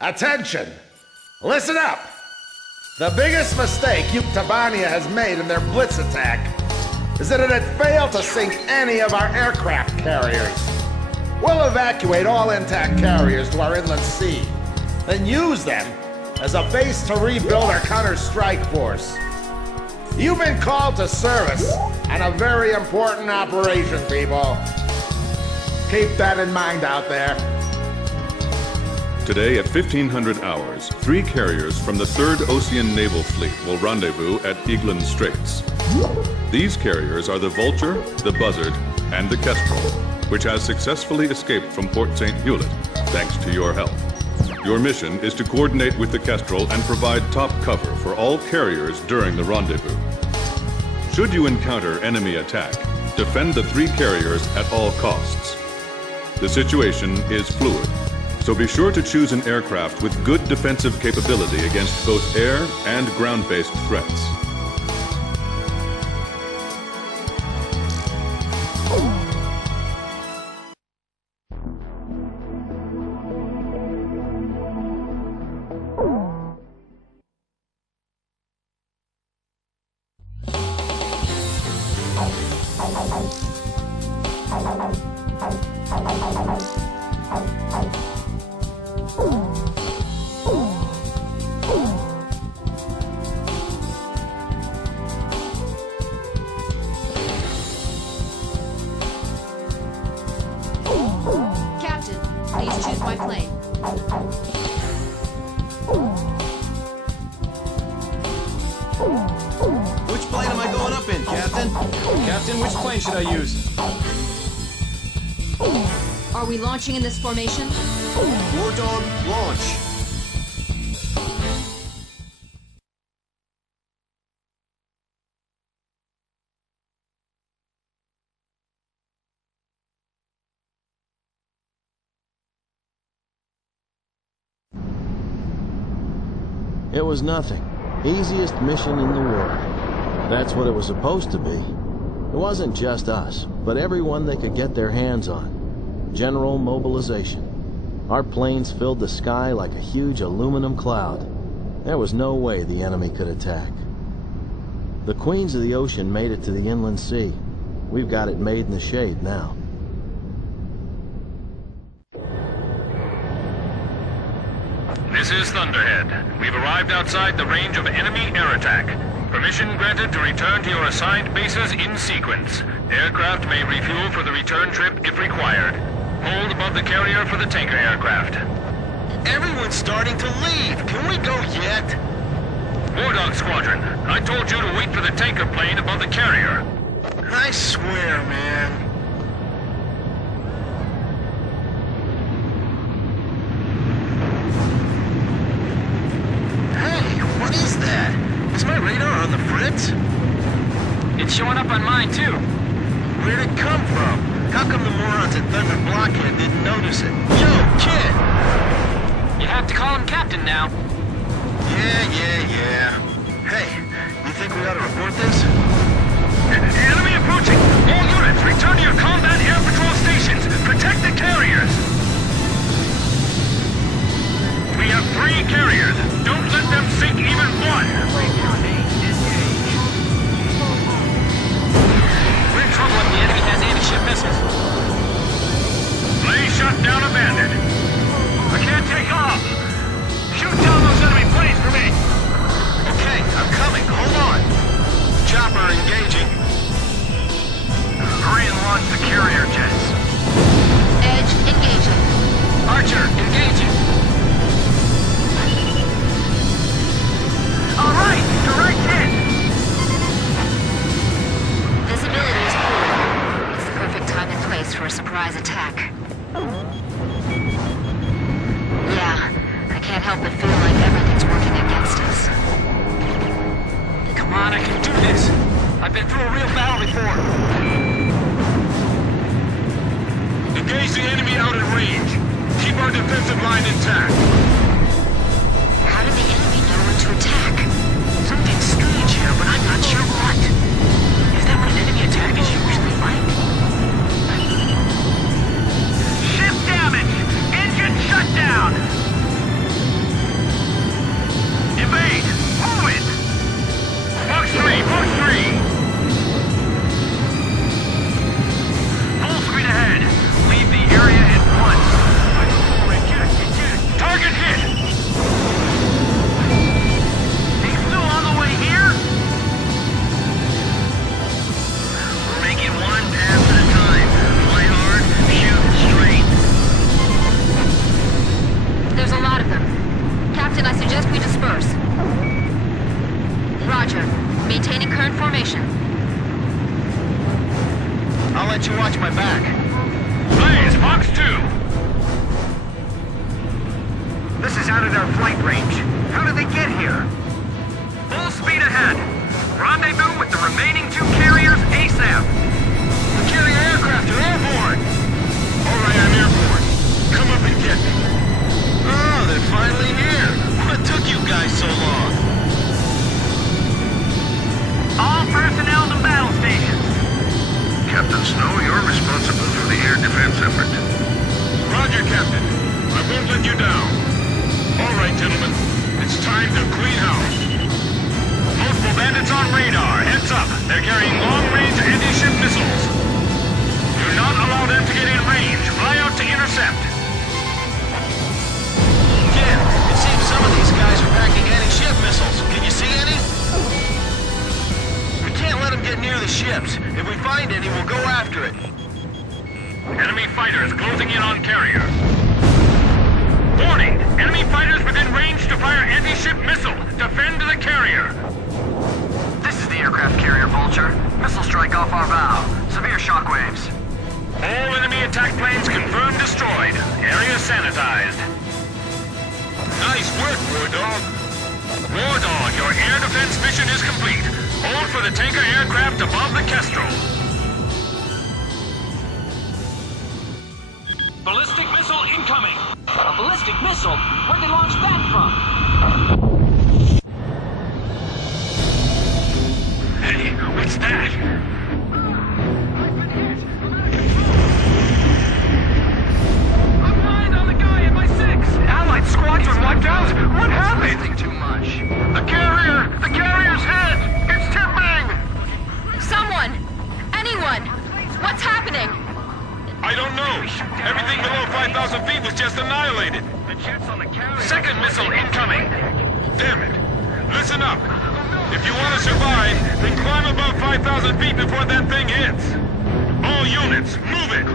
Attention! Listen up! The biggest mistake Tabania has made in their blitz attack is that it had failed to sink any of our aircraft carriers. We'll evacuate all intact carriers to our inland sea, then use them as a base to rebuild our counter-strike force. You've been called to service on a very important operation, people. Keep that in mind out there. Today at 1500 hours, 3 carriers from the 3rd Ocean Naval Fleet will rendezvous at Eglin Straits. These carriers are the Vulture, the Buzzard, and the Kestrel, which has successfully escaped from Port St. Hewlett, thanks to your help. Your mission is to coordinate with the Kestrel and provide top cover for all carriers during the rendezvous. Should you encounter enemy attack, defend the 3 carriers at all costs. The situation is fluid, so be sure to choose an aircraft with good defensive capability against both air and ground-based threats. Are we launching in this formation? War Dog, launch! It was nothing. Easiest mission in the world. That's what it was supposed to be. It wasn't just us, but everyone they could get their hands on. General mobilization. Our planes filled the sky like a huge aluminum cloud. There was no way the enemy could attack. The Queens of the Ocean made it to the inland sea. We've got it made in the shade now. This is Thunderhead. We've arrived outside the range of enemy air attack. Permission granted to return to your assigned bases in sequence. Aircraft may refuel for the return trip if required. Hold above the carrier for the tanker aircraft. Everyone's starting to leave. Can we go yet? War Dog Squadron, I told you to wait for the tanker plane above the carrier. I swear, man. Hey, what is that? Is my radar on the fritz? It's showing up on mine, too. Where'd it come from? How come the morons at Thunder Blockhead didn't notice it? Yo, kid! You have to call him Captain now. Yeah. Hey, you think we ought to report this? Enemy approaching! All units, return to your combat air patrol stations! Protect the carriers! We have 3 carriers. Don't let them sink even one! We're in trouble if the enemy has anti-ship missiles. Plane shut down a bandit. I can't take off. Shoot down those enemy planes for me. Okay, I'm coming. Hold on. Chopper engaging. Hurry and launch the carrier jets. Edge engaging. Archer, engaging. All right, direct hit. Visibility is poor. It's the perfect time and place for a surprise attack. Yeah, I can't help but feel like everything's working against us. Come on, I can do this. I've been through a real battle before. Engage the enemy out at range. Keep our defensive line intact. How did the enemy know when to attack? Something's strange here, but I'm not sure what. Is that what an enemy attack is usually like? Ship damage! Engine shut down! Roger. Maintaining current formation. I'll let you watch my back. Blaze, Fox 2. This is out of their flight range. How did they get here? Full speed ahead. Rendezvous with the remaining 2 carriers ASAP. The carrier aircraft are airborne! All right, I'm airborne. Come up and get me. Oh, they're finally here. What took you guys so long? All personnel to battle stations. Captain Snow, you're responsible for the air defense effort. Roger, Captain. I won't let you down. All right, gentlemen. It's time to clean house. Multiple bandits on radar. Heads up. They're carrying long-range anti-ship missiles. Do not allow them to get in range. Fly out to intercept. Kid, it seems some of these guys are packing anti-ship missiles. Can you see any? We can't let them get near the ships. If we find any, we'll go after it. Enemy fighters closing in on carrier. Warning! Enemy fighters within range to fire anti-ship missile. Defend the carrier. This is the aircraft carrier, Vulture. Missile strike off our bow. Severe shockwaves. All enemy attack planes confirmed destroyed. Area sanitized. Nice work, War Dog. War Dog, your air defense mission is complete. Hold for the tanker aircraft above the Kestrel. Ballistic missile incoming! A ballistic missile? Where'd they launch that from? Hey, what's that? I'm lying on the guy in my 6! Allied squadron wiped out! What happened? Think too much. The carrier! The carrier's hit! It's tipping! Someone! Anyone! What's happening? I don't know. Everything below 5,000 feet was just annihilated. Second missile incoming. Damn it. Listen up. If you want to survive, then climb above 5,000 feet before that thing hits. All units, move it.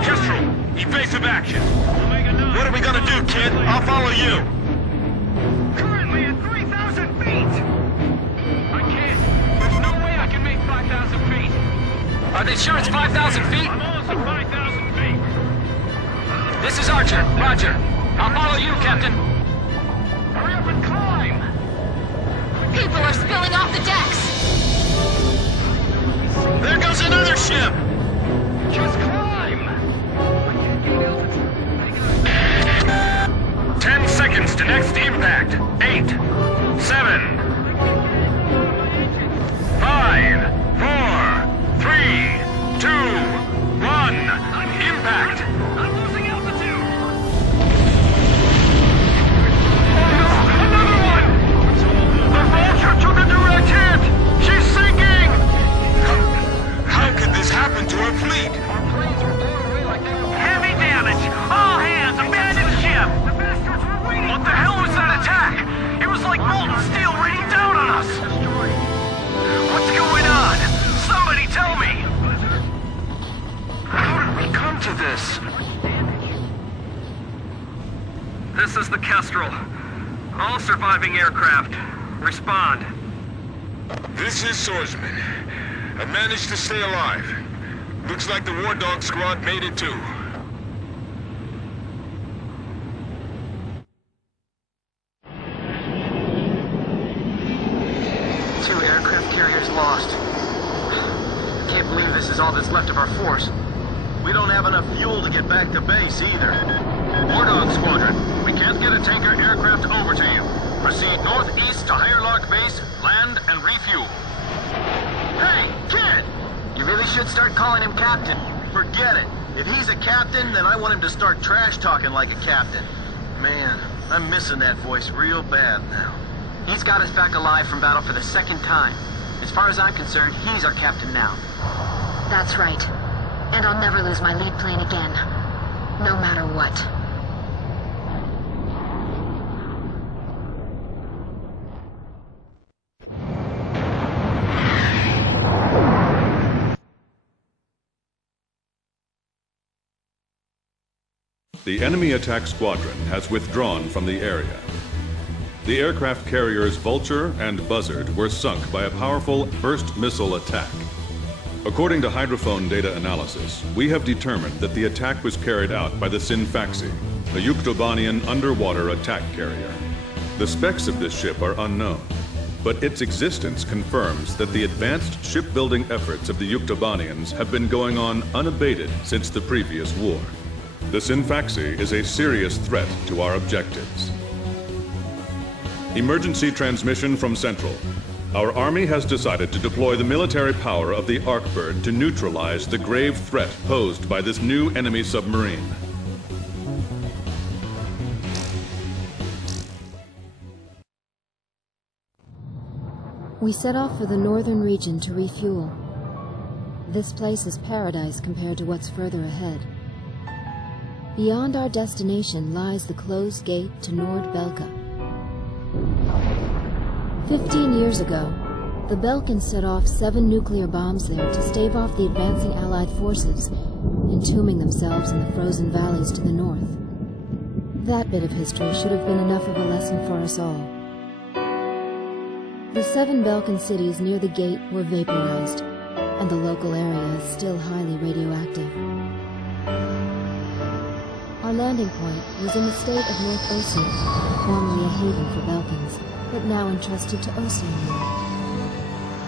Kestrel, evasive action. What are we gonna do, kid? I'll follow you. Currently at 3,000 feet! I can't. There's no way I can make 5,000 feet. Are they sure it's 5,000 feet? I'm almost at 5,000 feet. This is Archer. Roger. I'll follow you, Captain. Hurry up and climb! People are spilling off the decks! There goes another ship! Just climb! 10 seconds to next impact. 8, 7, 5, 4, 3, 2, 1. Impact! I'm losing altitude! Oh no! Another one! The Vulture took a direct hit! She's sinking! How could this happen to our fleet? Our planes were blown away like they were... Heavy damage! All hands, abandon ship! The bastards were waiting! What the hell was that attack? It was like molten steel raining down on us! What's going on? Somebody tell me! How did we come to this? This is the Kestrel. All surviving aircraft. Respond. This is Swordsman. I managed to stay alive. Looks like the War Dog squad made it too. Two aircraft carriers lost. Can't believe this is all that's left of our force. We don't have enough fuel to get back to base either. War Dog Squadron, we can't get a tanker aircraft over to you. Proceed northeast to Higher Lark Base, land and refuel. Hey, kid! You really should start calling him Captain. Forget it. If he's a captain, then I want him to start trash talking like a captain. Man, I'm missing that voice real bad now. He's got us back alive from battle for the second time. As far as I'm concerned, he's our captain now. That's right. And I'll never lose my lead plane again. No matter what. The enemy attack squadron has withdrawn from the area. The aircraft carriers Vulture and Buzzard were sunk by a powerful burst missile attack. According to hydrophone data analysis, we have determined that the attack was carried out by the Sinfaxi, a Yuktobanian underwater attack carrier. The specs of this ship are unknown, but its existence confirms that the advanced shipbuilding efforts of the Yuktobanians have been going on unabated since the previous war. The Sinfaxi is a serious threat to our objectives. Emergency transmission from Central. Our Army has decided to deploy the military power of the Arkbird to neutralize the grave threat posed by this new enemy submarine. We set off for the northern region to refuel. This place is paradise compared to what's further ahead. Beyond our destination lies the closed gate to Nord-Belka. 15 years ago, the Belkans set off 7 nuclear bombs there to stave off the advancing Allied forces, entombing themselves in the frozen valleys to the north. That bit of history should have been enough of a lesson for us all. The 7 Balkan cities near the gate were vaporized, and the local area is still highly radioactive. Our landing point was in the state of North Ossia, formerly a haven for Balkans, but now entrusted to Oceania.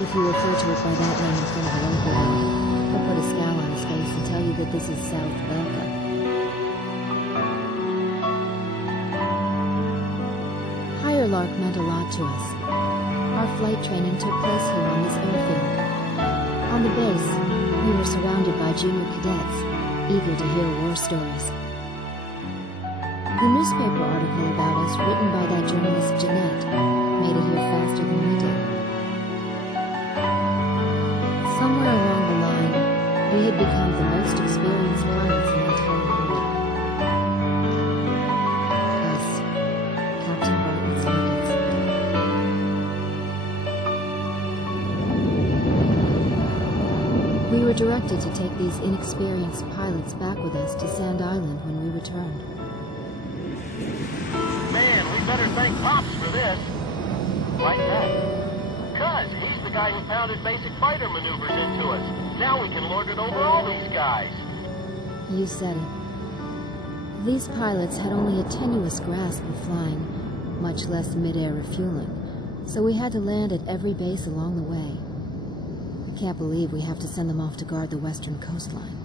If you refer to it by that name in front of a local one, he'll put a scowl on his face and tell you that this is South Belka. Higher Lark meant a lot to us. Our flight training took place here on this airfield. On the base, we were surrounded by junior cadets, eager to hear war stories. The newspaper article about us, written by that journalist Jeanette, made it here faster than we did. Somewhere along the line, we had become the most experienced pilots in the entire world. Us, Captain Bartlett's Nuggets. We were directed to take these inexperienced pilots back with us to Sand Island when we returned. Man, we better thank Pops for this. Like that. 'Cause he's the guy who pounded basic fighter maneuvers into us. Now we can lord it over all these guys. You said it. These pilots had only a tenuous grasp of flying, much less mid-air refueling, so we had to land at every base along the way. I can't believe we have to send them off to guard the western coastline.